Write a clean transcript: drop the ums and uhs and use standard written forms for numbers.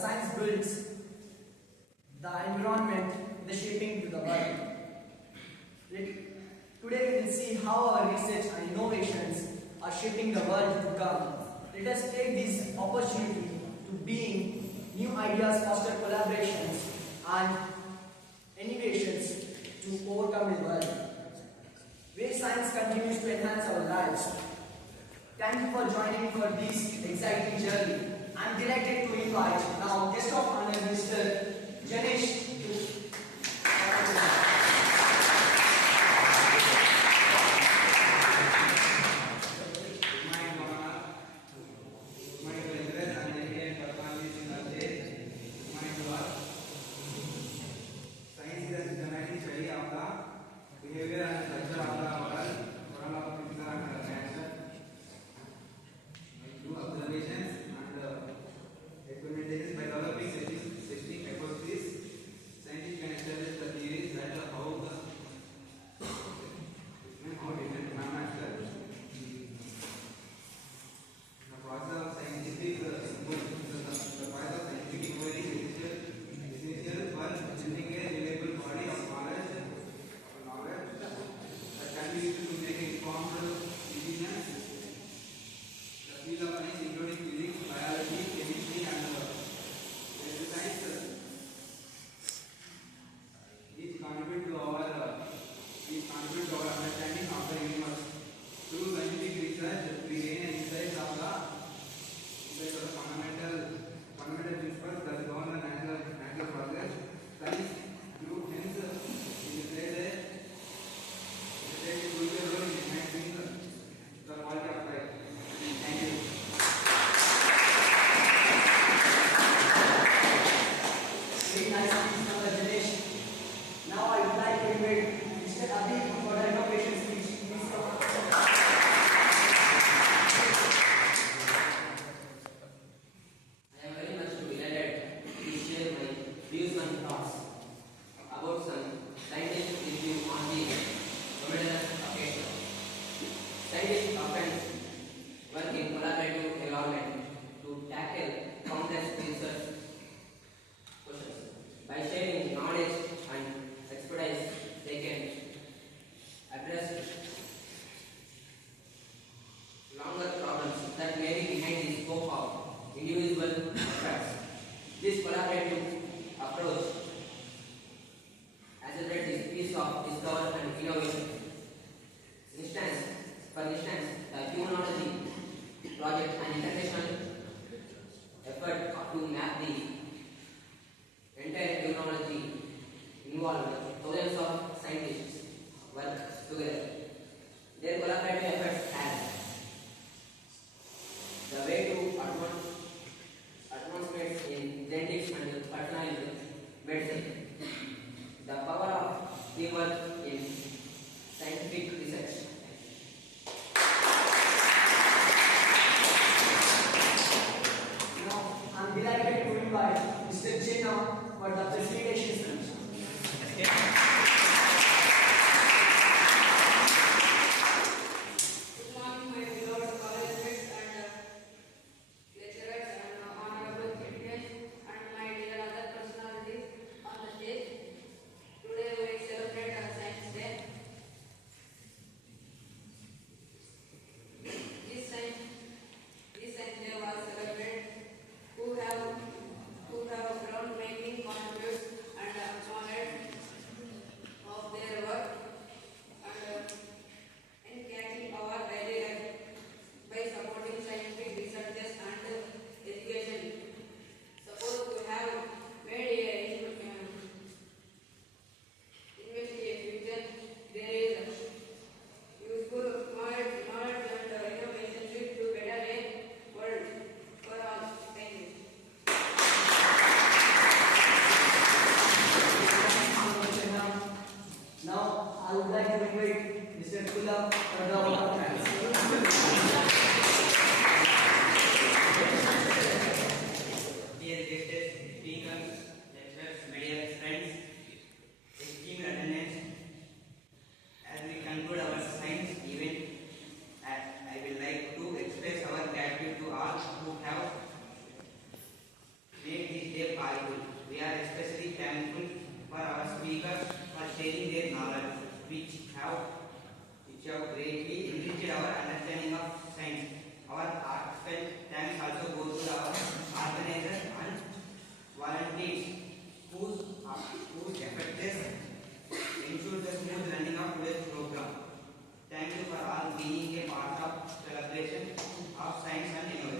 science builds the environment, the shaping to the world. Today we will see how our research and innovations are shaping the world to come. Let us take this opportunity to bring new ideas, foster collaborations and innovations to overcome the world. Where science continues to enhance our lives. Thank you for joining me for this exciting journey. I am delighted to invite now guest of honor Mr. Janesh to behavior and culture of the world, moral of physical and reaction, do observations and experimentations by developing specific hypotheses. Scientists can establish the theories that how different phenomena occur. The process of scientific inquiry is essential for building a reliable body of knowledge that can be used to make informed decisions. The field of science, including physics, biology, chemistry, and science, each contribute to our understanding of the universe. Through scientific research, we gain an insight of the fundamental principles that govern the natural progress. Science, through hence, it plays a crucial role in enhancing the quality of life. Thank you. very nice speech from the Janesh. Now I would like to invite Mr. Abhi for the innovation speech. Please come. I am very much delighted to share my views and thoughts about some scientific review on the communal occasion. Scientists often work in collaborative environment to tackle complex research questions. By sharing knowledge and expertise, they can address longer problems that may be behind the scope of individual efforts. This collaborative approach accelerates the pace of discovery and innovation. For instance, the Immunology project and international effort to map the entire immunology involved thousands of scientists work together. Their collaborative efforts have the way to advancements in genetics and personalized medicine. The power of teamwork in scientific research. Now I am delighted to invite Mr. Chinna for the presentation speech. Good morning, my beloved college mates and lecturers and honorable educators and my dear other personalities on the stage. Today we celebrate Science Day. This Science Day was celebrated who have groundbreaking contributes and which have greatly enriched our understanding of science. Our heartfelt thanks also go to our organizers and volunteers whose efforts ensure the smooth running of today's program. Thank you for all being a part of celebration of science and innovation.